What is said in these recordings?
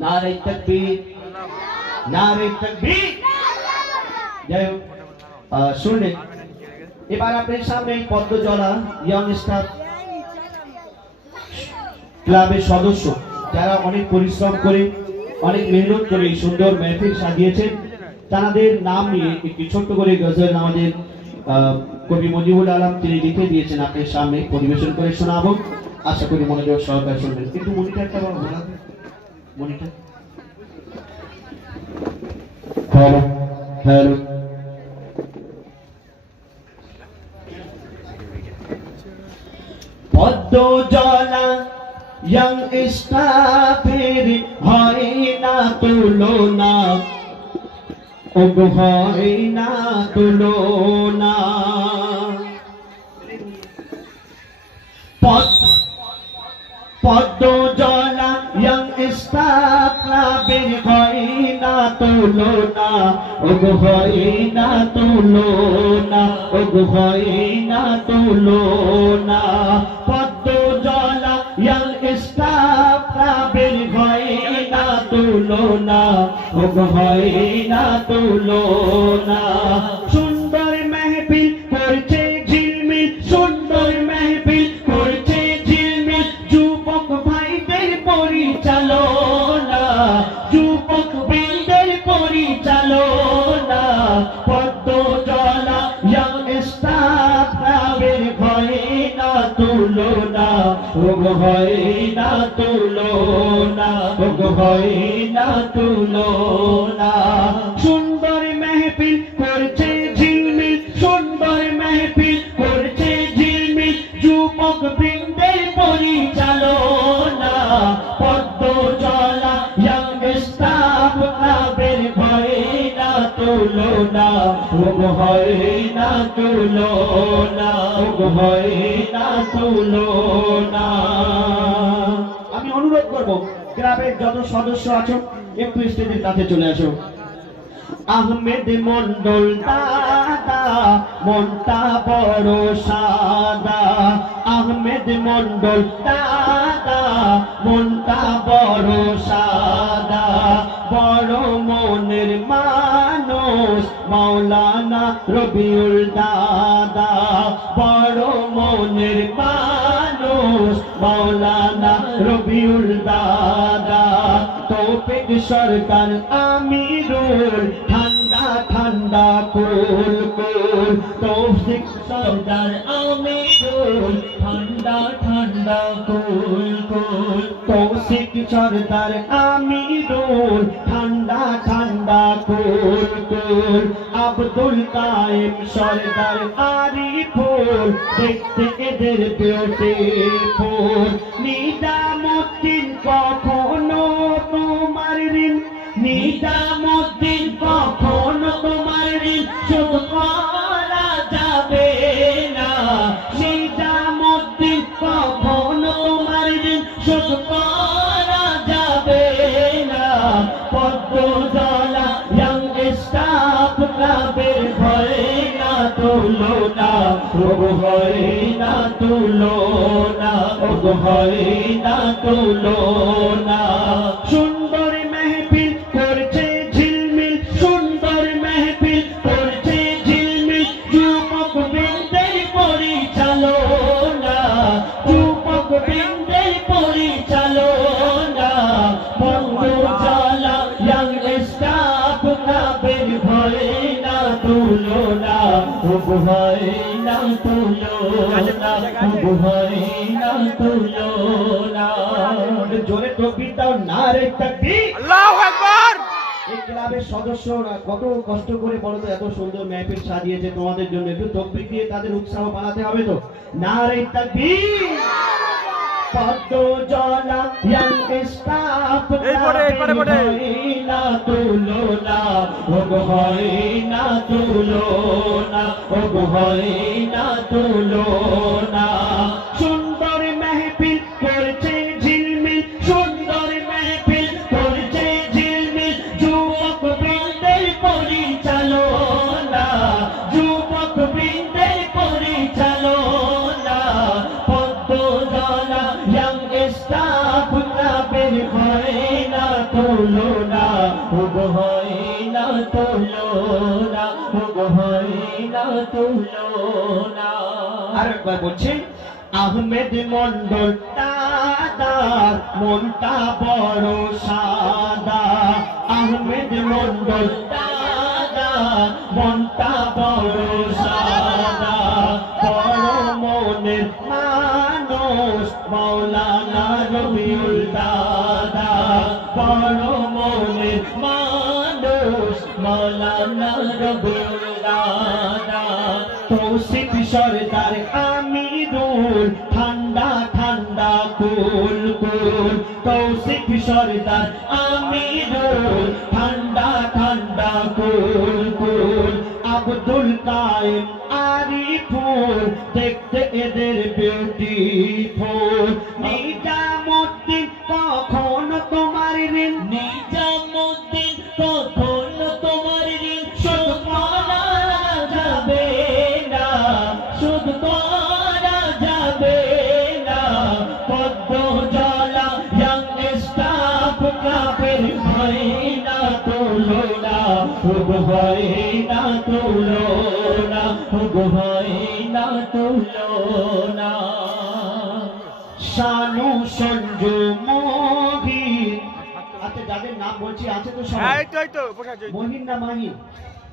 নারে তাকবীর, নারে তাকবীর। যাই হোক, শুনলেন। এবার আপনার সামনে পদ্মজলা ইয়ং স্টার ক্লাবের সদস্য যারা অনেক পরিশ্রম করে অনেক মেহনত করে সুন্দর মেহফিল সাজিয়েছেন, তাদের নাম নিয়ে একটি ছোট্ট করে গজল আমাদের কবি মজিবুল আলম তিনি লিখে দিয়েছেন, আপনার সামনে পরিবেশন করে শোনাবো। আশা করি মনোযোগ সহকারে শুনবেন। একটু মনিটরটা বলা, মনিটর। Hello hello. পদ্মজলা ইয়ং স্টাফের হয় না তুলনা, ওগো হয় না তুলনা। পদ্মজলা ইয়ং স্টার ক্লাবের হয় না তুলনা, ওগো হয় না তুলনা, ওগো হয় না তুলনা। পদ্মজলা ইয়ং স্টার ক্লাবের হয় না তুলনা, ওগো হয় না তুলনা। সুন্দর মেহফিল করছে ঝিলমিল, সুন্দর মেহফিল করছে ঝিলমিল, যুবক ভাইদের পরিচালনা, যুবক বৃন্দের পরিচালনা। পদ্মজলা ইয়ং স্টার ক্লাবের হয় না তুলনা, ওগো হয় না তুলনা, ওগো হয় না তুলনা। সুন্দর মেহফিল করছে ঝিলমিল, সুন্দর মেহফিল করছে ঝিলমিল, যুবক বৃন্দের পরিচালনা। পদ্মজলা ইয়ং স্টার ক্লাবের হয় না তুলনা, ওগো হয় না তুলনা, ওগো হয় না তুলনা। আমি অনুরোধ করব ক্লাবের যত সদস্য আছো একটু স্টেজের কাছে চলে আসো। আহমেদ মন্ডল দাদা মনটা বড় সাদা, আহমেদ মন্ডল দাদা মনটা বড় সাদা, বড় মনের মানুষ মাওলানা রবিউল দাদা, বড় মনের মানুষ মাওলানা রবিউল দাদা। তৌফিক সরকার আমিরুল ঠান্ডা ঠান্ডা কুল কুল, তৌফিক সরকার আমিরুল ঠান্ডা ঠান্ডা কুল কুল, তৌফিক সরকার আমিরুল ঠান্ডা ঠান্ডা কুল কুল। আব্দুল কায়েম সরকার আরিফুল দেখতে এদের বিউটিফুল। নিজামুদ্দিন কখনো তোমার ঋণ, নিজামুদ্দিন কখনো তোমার ঋণ শোধ করা যাবে না, নিজামুদ্দিন কখনো তোমার ঋণ শোধ করা যাবে না। পদ্মজলা ইয়ং স্টার ক্লাবের হয় না তুলনা, ওগো হয় না তুলনা, ওগো হয় না তুলনা। সুন্দর মেহফিল করছে ঝিলমিল, সুন্দর মেহফিল করছে ঝিলমিল, যুবক বৃন্দের পরিচালনা, যুবক বৃন্দের পরিচালনা। পদ্মজলা ইয়ং স্টার ক্লাবের হয় না তুলনা, ওগো হয় না তুলনা, ওগো হয় না তুলনা। জোরে তাকবীর দাও, নারে তাকবীর, আল্লাহু আকবার। এই ক্লাবের সদস্যরা কত কষ্ট করে বলতো এত সুন্দর মেহফিল সাজিয়েছে তোমাদের জন্য, একটু তাকবীর দিয়ে তাদের উৎসাহ বাড়াতে হবে তো। নারে তাকবীর। পদ্মজলা ইয়ং স্টার ক্লাবের হয় না তুলনা, ওগো হয় না তুলনা, ওগো হয় না তুলনা। সুন্দর মেহফিল করছে ঝিলমিল, সুন্দর মেহফিল করছে ঝিলমিল, যুবক বৃন্দের পরিচালনা, যুবক বৃন্দের পরিচালনা। পদ্মজলা ইয়ং স্টার ক্লাবের হয় না গো হয় না তুলনা, গো হয় না তুলনা। আরেকবার বলছি, আহমেদ মন্ডল দাদার মনটা বড় সাদা, আহমেদ মন্ডল দাদার মনটা বড় সাদা, বড় মনের মানুষ মাওলানা রবিউল দাদা, বড় মনের মানুষ মাওলানা রবিউল দাদা। তৌসিফ সরদার আমিরুল ঠান্ডা ঠান্ডা কুল কুল, তৌসিফ সরদার আমিরুল ঠান্ডা ঠান্ডা কুল কুল। আব্দুল কায়েম আরিফুল দেখতে এদের বিউটিফুল। নিজামুদ্দিন কখনো তোমার ঋণ, নিজামুদ্দিন কখনো তোমার ঋণ শোধ করা যাবে না, শোধ করা যাবে না। পদ্ম জলা ইয়াং স্টাফ ক্লাবের হয় না তুলনা, হয় না তুলনা, হয় না তুলনা। শানু সঞ্জু মহিন, আচ্ছা যাদের নাম বলছি আছে তো সবাই? মহিন না মাহিন?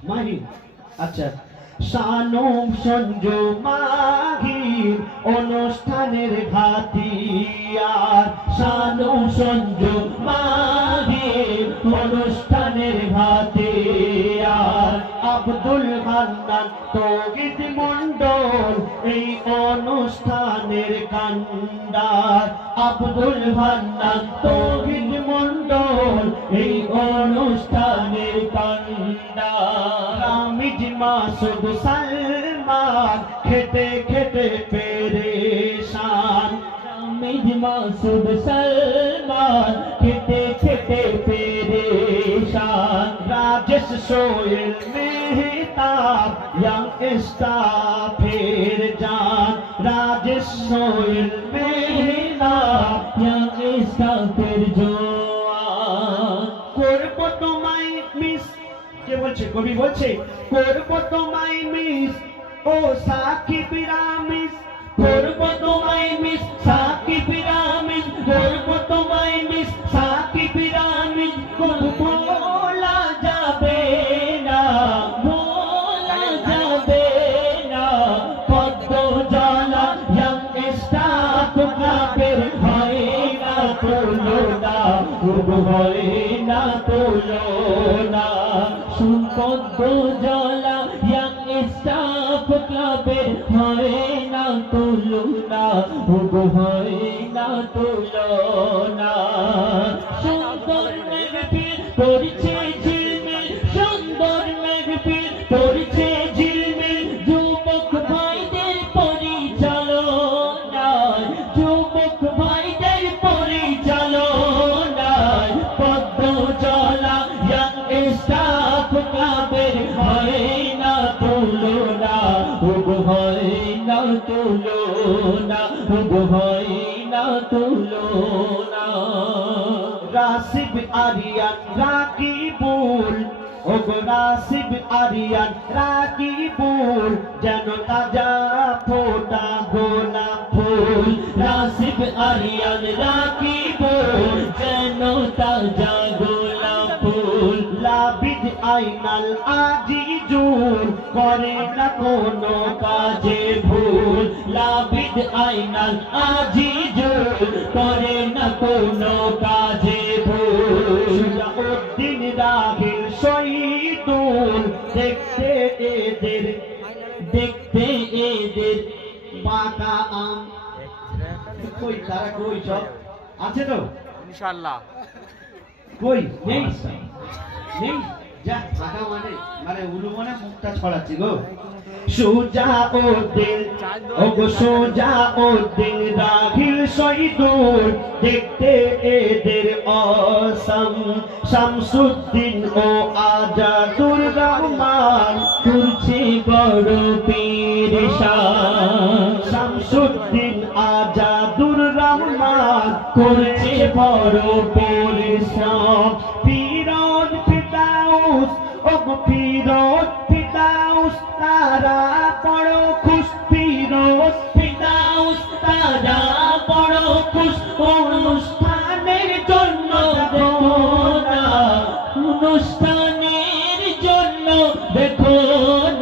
মাহিন, আচ্ছা। শানু সঞ্জু মাহিন অনুষ্ঠানের ভাতিয়ার, শানু সঞ্জু মাহিন অনুষ্ঠানের ভাতিয়ার। আব্দুল হান্নান তৌহিদ মন্ডল এই অনুষ্ঠানের কান্ডার, আব্দুল হান্নান তৌহিদ মন্ডল এই অনুষ্ঠানের কান্ডার। হামিদ মাসুদ সালমান খেতে খেতে পেরেশান, হামিদ মাসুদ সালমান খেতে খেতে পেরেশান। রাজেশ সোহেল মেহতাব ইয়াং স্টাফের জান, রাজেশ সোহেল মেহতাব ইয়াং স্টাফের জোয়ান। করবো তোমায় মিস, কে বলছে? কবি বলছে, করবো তোমায় মিস ও সাকিব রামিস, করবো তোমায় মিস সাকিব রামিস, করবো তোমায় মিস সাকিব রামিস। ভোলা যাবে না, ভোলা যাবে না। পদ্ম জলা ইয়াং স্টাফ ক্লাবের হয় না তুলনা, হয় না তুলনা। পদ্ম জলা ইয়াং স্টাফ ক্লাবের হয় না তুলনা, হয় না তুলনা। সুন্দর মেঘফিল পড়ছে ঝিলমিল, সুন্দর মেঘফিল পড়ছে ঝিলমিল। যুবক ভাইদের পরিচালনায়, যুবক ভাইদের পরিচালনায়। পদ্ম জলা ইয়াং স্টাফ ক্লাবের হয় না তুলনা, হয় না তুলনা, হয় না তুলনা। রাসিব আরিয়ান রাকিবুল, ও গো রাসিব আরিয়ান রাকিবুল যেন তাজা ফোটা গোলাপ ফুল। রাসিব আরিয়ান রাকিবুল যেন তাজা গোলাপ ফুল। লাবিদ আইনাল আজিজুল করে না কোনো কাজে ভুল, লাবিদ আইনাল আজিজুল করে না কোনো কাজে ভুল। উদ্দিন রাহিল শহীদুল দেখতে এদের, দেখতে এদের পাকা আম। কই তারা, কই সব আছে তো ইনশাআল্লাহ? কই নেই, নেই যা ফাঁকা মানে, মানে উলু মনে মুখটা ছড়াচ্ছি গো। সুজাউদ্দিন, ও গো সুজাউদ্দিন রাহিল শহীদুল দেখতে এদের অসম। শামসুদ্দিন ও আজাদুর রহমান করছে বড় পেরেশান। শামসুদ্দিন আজাদুর রহমান করছে বড় পরিশ্রম। ফিরোজ অনুষ্ঠানের জন্য দেখো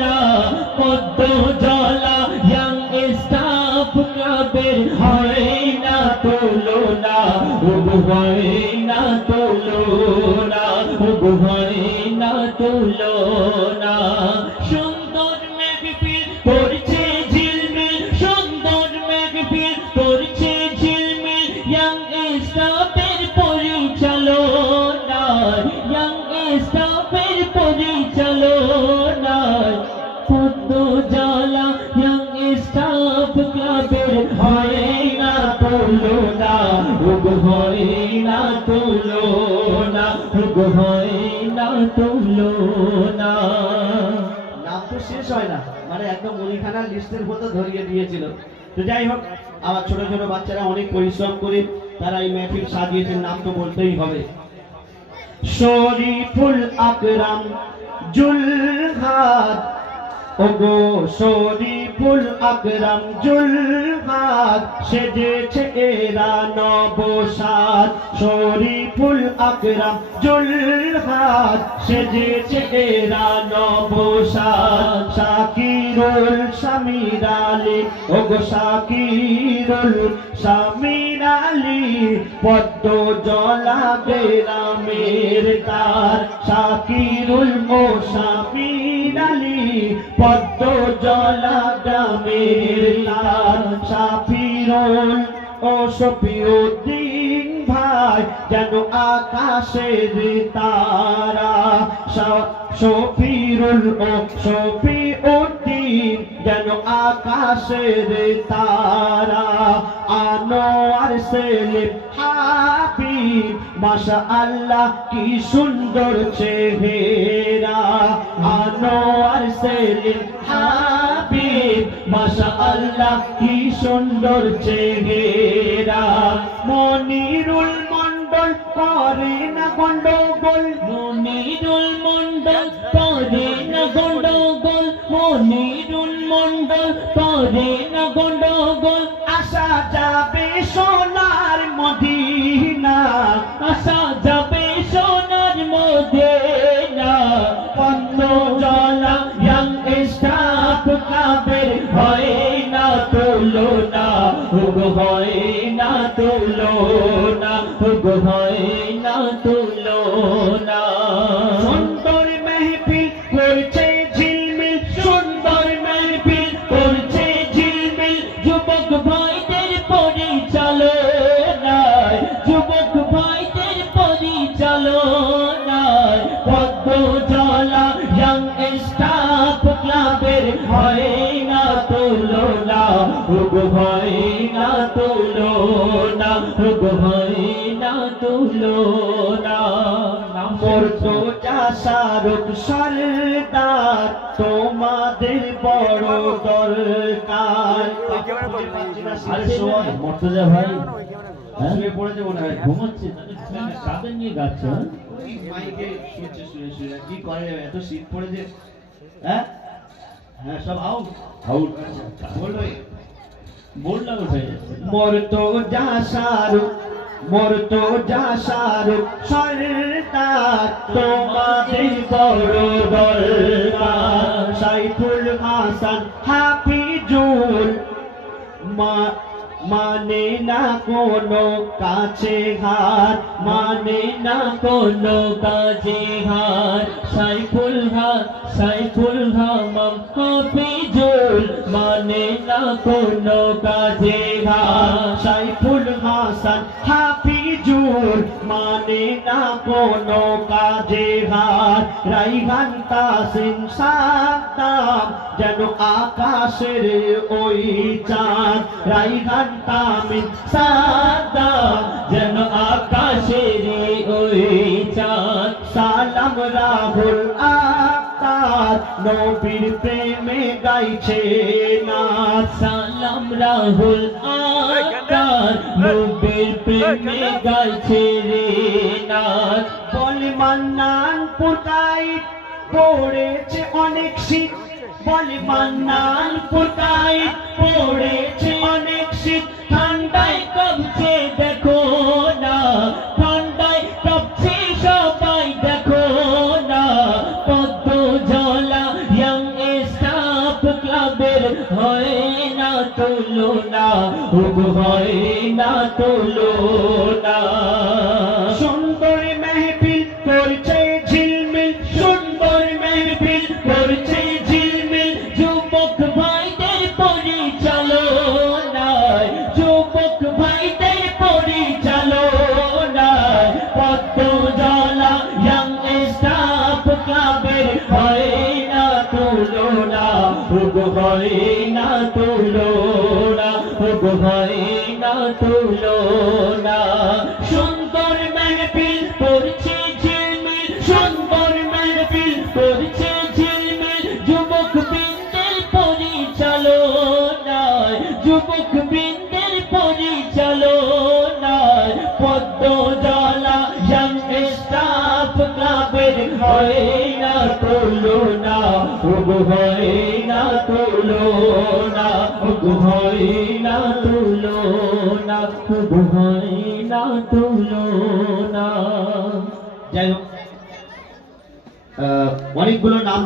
না পদ্ম জলা ইয়াং স্টাফ ক্লাবের হয় না তুলনা হয় না তুলনা হয় না তুলনা সুন্দর মেঘপিল করছে ঝিলমিল সুন্দর মেঘপিল করছে ঝিলমিল ইয়াং স্টাফের পরিচালনায় ইয়াং স্টাফের পরিচালনায় পদ্ম জ্বালা ইয়াং স্টাফ ক্লাবের হয় না তুলনা হয় না তুলনা হয় না তুলনা। নাম তো শেষ হয় না, মানে একদম মুদিখানার লিস্টের মতো ধরিয়ে দিয়েছিল। তো যাই হোক, আবার ছোট ছোট বাচ্চারা অনেক পরিশ্রম করে তারা এই মেহফিল সাজিয়েছেন, নাম তো বলতেই হবে। শরীফুল আকরাম জুলহাদ, ওগো শরীফুল আকরাম জুলহাদ, সেজেছে এরা নবসাদ। শরীফুল আকরাম জুলহাদ, সেজেছে এরা নবসাদ। শাকিরুল শামির আলী, ওগো শাকিরুল শামির আলী, পদ্ম জলা গ্রামের তার। শাকিরুল ও শামির আলী, পদ্ম জলা গ্রামের তার। শাফিরুল ও শফিউদ্দিন ভাই, যেন আকাশের তারা। শফিরুল ও শফিউদ্দিন, যেন আকাশের তারা। আনোয়ার সেলিম হাবিব, মাশাআল্লাহ কি সুন্দর চেহারা। আনোয়ার সেলিম হাবিব, মাশাআল্লাহ কি সুন্দর চেহারা। মনিরুল মন্ডল করে না গন্ডগোল, মনিরুল মন্ডল করে না গন্ডগোল, মনিরুল মন্ডল করে না গন্ডগোল। আসা যাবে সোনার মদিনা, আসা যাবে সোনার মদিনা। পদ্ম জলা ইয়াং স্টাফ ক্লাবের হয় না তুলনা হয় না তুলনা হয় না তুলনা। সুন্দর মেহফিল করছে ঝিলমিল, সুন্দর মেহফিল করছে ঝিলমিল, যুবক ভাইদের পরিচালনায় যুবক ভাইদের পরিচালনায়। পদ্ম জলা ইয়াং স্টাফ ক্লাবের হয় না তুলনা হয় না তুলনা হয় না তুলনা। করতো যা শাহরুখ সরদার, তোমাদের বড় দরকার। মর্তজা ভাই শুয়ে পড়েছে মনে হয়, ঘুমাচ্ছে, কাদের নিয়ে গাচ্ছে? ওই মাইকে শুনছে শুয়ে শুয়ে, কি করে যাবে, এত শীত পড়েছে। হ্যাঁ হ্যাঁ, সব আউট আউট বললো। বললাম উঠে যাচ্ছে। মরতো যা শাহরুখ, মরতো যা শাহরুখ সরদার, তোমাদের বড় দরকার। সাইফুল হাসান হাফিজুল, মানে না কোনো কাছে হার, মানে না কোনো কাজে হার। সাইফুল হামাম হাফিজুল, মানে না কোনো কাজে হার। সাইফুল হাসান হাফিজুল, মানে না কোনো কাজে হার। রাইহান তাসিম সাদ্দাম, যেন আকাশের ওই চাঁদ। রাইহান তামিম সাদ্দাম, যেন আকাশের ওই চাঁদ। সালাম রাহুল আক্তার, নবীর প্রেমে গাইছে নাচ। সালাম রাহুল আক্তার, নবীর প্রেমে গাইছে রে নাচ। বলে মান্নান পুতাই পড়েছে অনেক শীত, বলে মান্নান পুতাই পড়েছে অনেক শীত, ঠান্ডায় কাঁপছে দেখো না, ঠান্ডায় কাঁপছে সবাই দেখো হয় না তুলনা। সুন্দর মেহফিল করছে ঝিলমিল, সুন্দর মেহফিল করছে ঝিলমিল, যুবক ভাইদের পরিচালনায়, যুবক ভাইদের পরিচালনায়, পদ্মজলা ইয়াং স্টাফ ক্লাবের হয় না তুলনা, হয় না তুলনা, হয় না তুলনা। সুন্দর মেহফিল করছে ঝিলমিল, সুন্দর মেহফিল করছে ঝিলমিল, যুবক বৃন্দের পরিচালনায়, যুবক বৃন্দের পরিচালনায়, পদ্মজলা ইয়াং স্টাফ ক্লাবের হয় না তুলনা, হয় না তুলনা, হয় না তুলনা, হয় না তুলনা। যাই হোক অনেকগুলো নাম